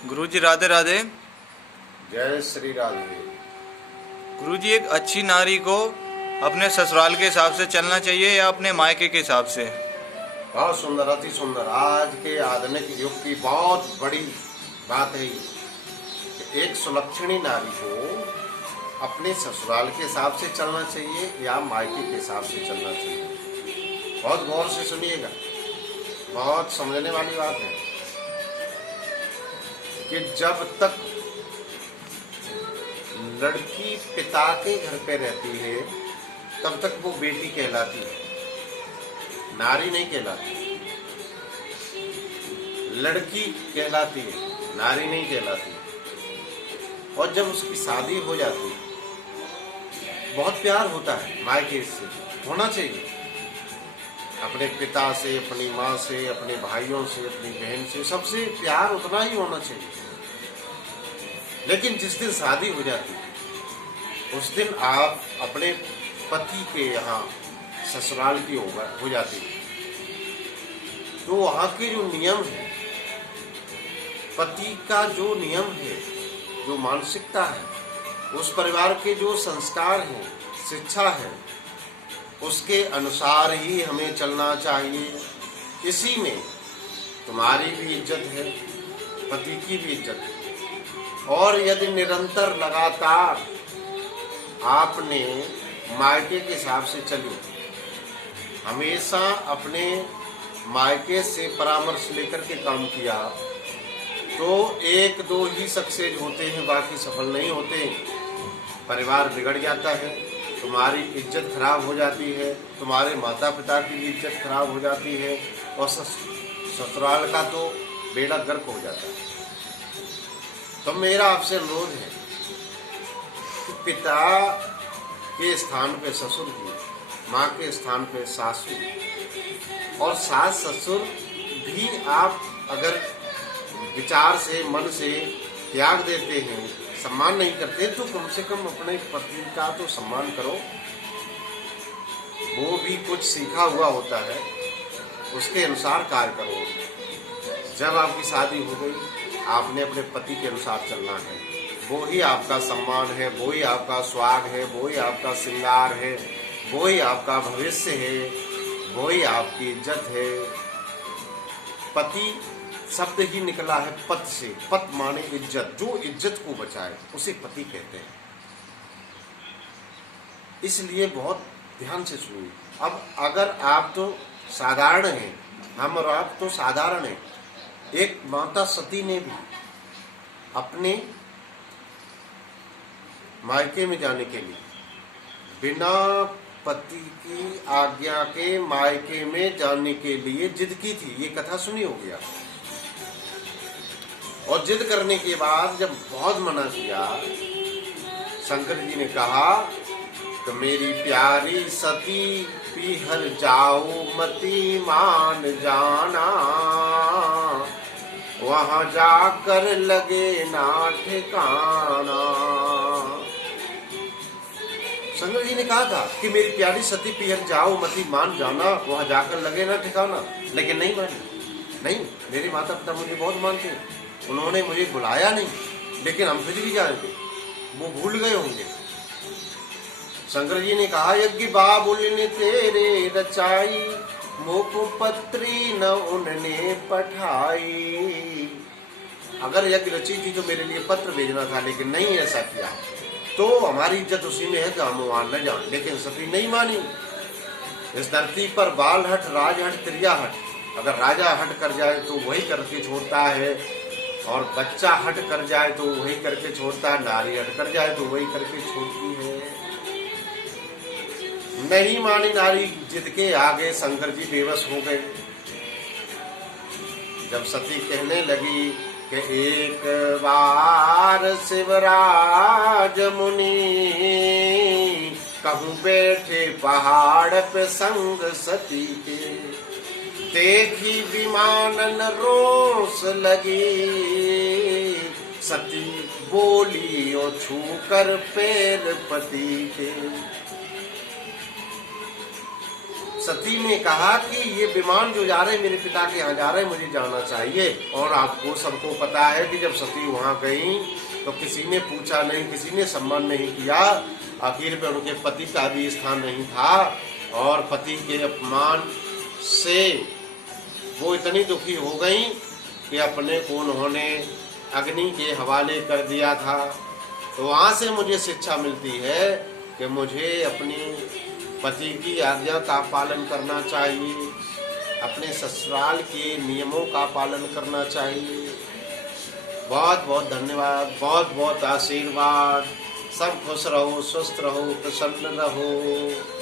गुरुजी राधे राधे। जय श्री राधे। गुरुजी, एक अच्छी नारी को अपने ससुराल के हिसाब से चलना चाहिए या अपने मायके के हिसाब से? बहुत सुंदर, अति सुंदर। आज के आधुनिक युग की बहुत बड़ी बात है ये कि एक सुलक्षणी नारी को अपने ससुराल के हिसाब से चलना चाहिए या मायके के हिसाब से चलना चाहिए। बहुत गौर से सुनिएगा, बहुत समझने वाली बात है कि जब तक लड़की पिता के घर पे रहती है तब तक वो बेटी कहलाती है, नारी नहीं कहलाती। लड़की कहलाती है, नारी नहीं कहलाती। और जब उसकी शादी हो जाती है, बहुत प्यार होता है मायके से, होना चाहिए। अपने पिता से, अपनी माँ से, अपने भाइयों से, अपनी बहन से, सबसे प्यार उतना ही होना चाहिए। लेकिन जिस दिन शादी हो जाती है उस दिन आप अपने पति के यहाँ ससुराल की हो जाती है, तो वहाँ के जो नियम है, पति का जो नियम है, जो मानसिकता है, उस परिवार के जो संस्कार हैं, शिक्षा है, उसके अनुसार ही हमें चलना चाहिए। इसी में तुम्हारी भी इज्जत है, पति की भी इज्जत है। और यदि निरंतर लगातार आपने मायके के हिसाब से चली, हमेशा अपने मायके से परामर्श लेकर के काम किया, तो एक दो ही सक्सेस होते हैं, बाकी सफल नहीं होते। परिवार बिगड़ जाता है, तुम्हारी इज्जत खराब हो जाती है, तुम्हारे माता पिता की भी इज्जत खराब हो जाती है, और ससुराल का तो बेड़ा गर्क हो जाता है। तो मेरा आपसे अनुरोध है कि पिता के स्थान पे ससुर की, माँ के स्थान पे सासू, और सास ससुर भी आप अगर विचार से, मन से त्याग देते हैं, सम्मान नहीं करते, तो कम से कम अपने पति का तो सम्मान करो। वो भी कुछ सीखा हुआ होता है, उसके अनुसार कार्य करो। जब आपकी शादी हो गई, आपने अपने पति के अनुसार चलना है। वो ही आपका सम्मान है, वो ही आपका स्वाग है, वो ही आपका श्रृंगार है, वो ही आपका भविष्य है, वो ही आपकी इज्जत है। पति शब्द ही निकला है पत से, पत माने इज्जत, जो इज्जत को बचाए उसे पति कहते हैं। इसलिए बहुत ध्यान से सुनिए। अब अगर आप तो साधारण हैं, हम और आप तो साधारण हैं। एक माता सती ने भी अपने मायके में जाने के लिए बिना पति की आज्ञा के मायके में जाने के लिए जिद की थी। ये कथा सुनी होगी आप। और जिद करने के बाद जब बहुत मना किया, शंकर जी ने कहा कि मेरी प्यारी सती पीहर जाओ मती मान जाना, वहां जाकर लगे ना ठिकाना। शंकर जी ने कहा था कि मेरी प्यारी सती पीहर जाओ मती मान जाना, वहां जाकर लगे ना ठिकाना, लेकिन नहीं मानी। नहीं, मेरे माता पिता मुझे बहुत मानते हैं, उन्होंने मुझे बुलाया नहीं, लेकिन हम फिर भी जाएंगे, वो भूल गए होंगे। शंकर जी ने कहा यज्ञ बाबुल ने तेरे रचाई, मोको पत्री न उनने पठाई। अगर यज्ञ रची थी तो मेरे लिए पत्र भेजना था, लेकिन नहीं ऐसा किया, तो हमारी इज्जत उसी में है कि हम वहां न जाए। लेकिन सती नहीं मानी। इस धरती पर बाल हट, राज हट, त्रिया हट। अगर राजा हट कर जाए तो वही करके छोड़ता है, और बच्चा हट कर जाए तो वही करके छोड़ता है, नारी हट कर जाए तो वही करके छोड़ती है। नहीं मानी नारी, जिद के आगे शंकर जी बेबस हो गए। जब सती कहने लगी कि एक बार शिवराज मुनि कहूँ बैठे पहाड़ पे संग सती के, देखी विमानन रोस लगी, सती बोली ओ छू कर पैर पति के। सती ने कहा कि ये विमान जो जा रहे हैं मेरे पिता के यहाँ जा रहे हैं, मुझे जाना चाहिए। और आपको सबको पता है कि जब सती वहाँ गई तो किसी ने पूछा नहीं, किसी ने सम्मान नहीं किया। आखिर पे उनके पति का भी स्थान नहीं था और पति के अपमान से वो इतनी दुखी हो गई कि अपने को उन्होंने अग्नि के हवाले कर दिया था। तो वहाँ से मुझे शिक्षा मिलती है कि मुझे अपनी पति की आज्ञा का पालन करना चाहिए, अपने ससुराल के नियमों का पालन करना चाहिए। बहुत बहुत धन्यवाद, बहुत बहुत आशीर्वाद। सब खुश रहो, स्वस्थ रहो, प्रसन्न रहो।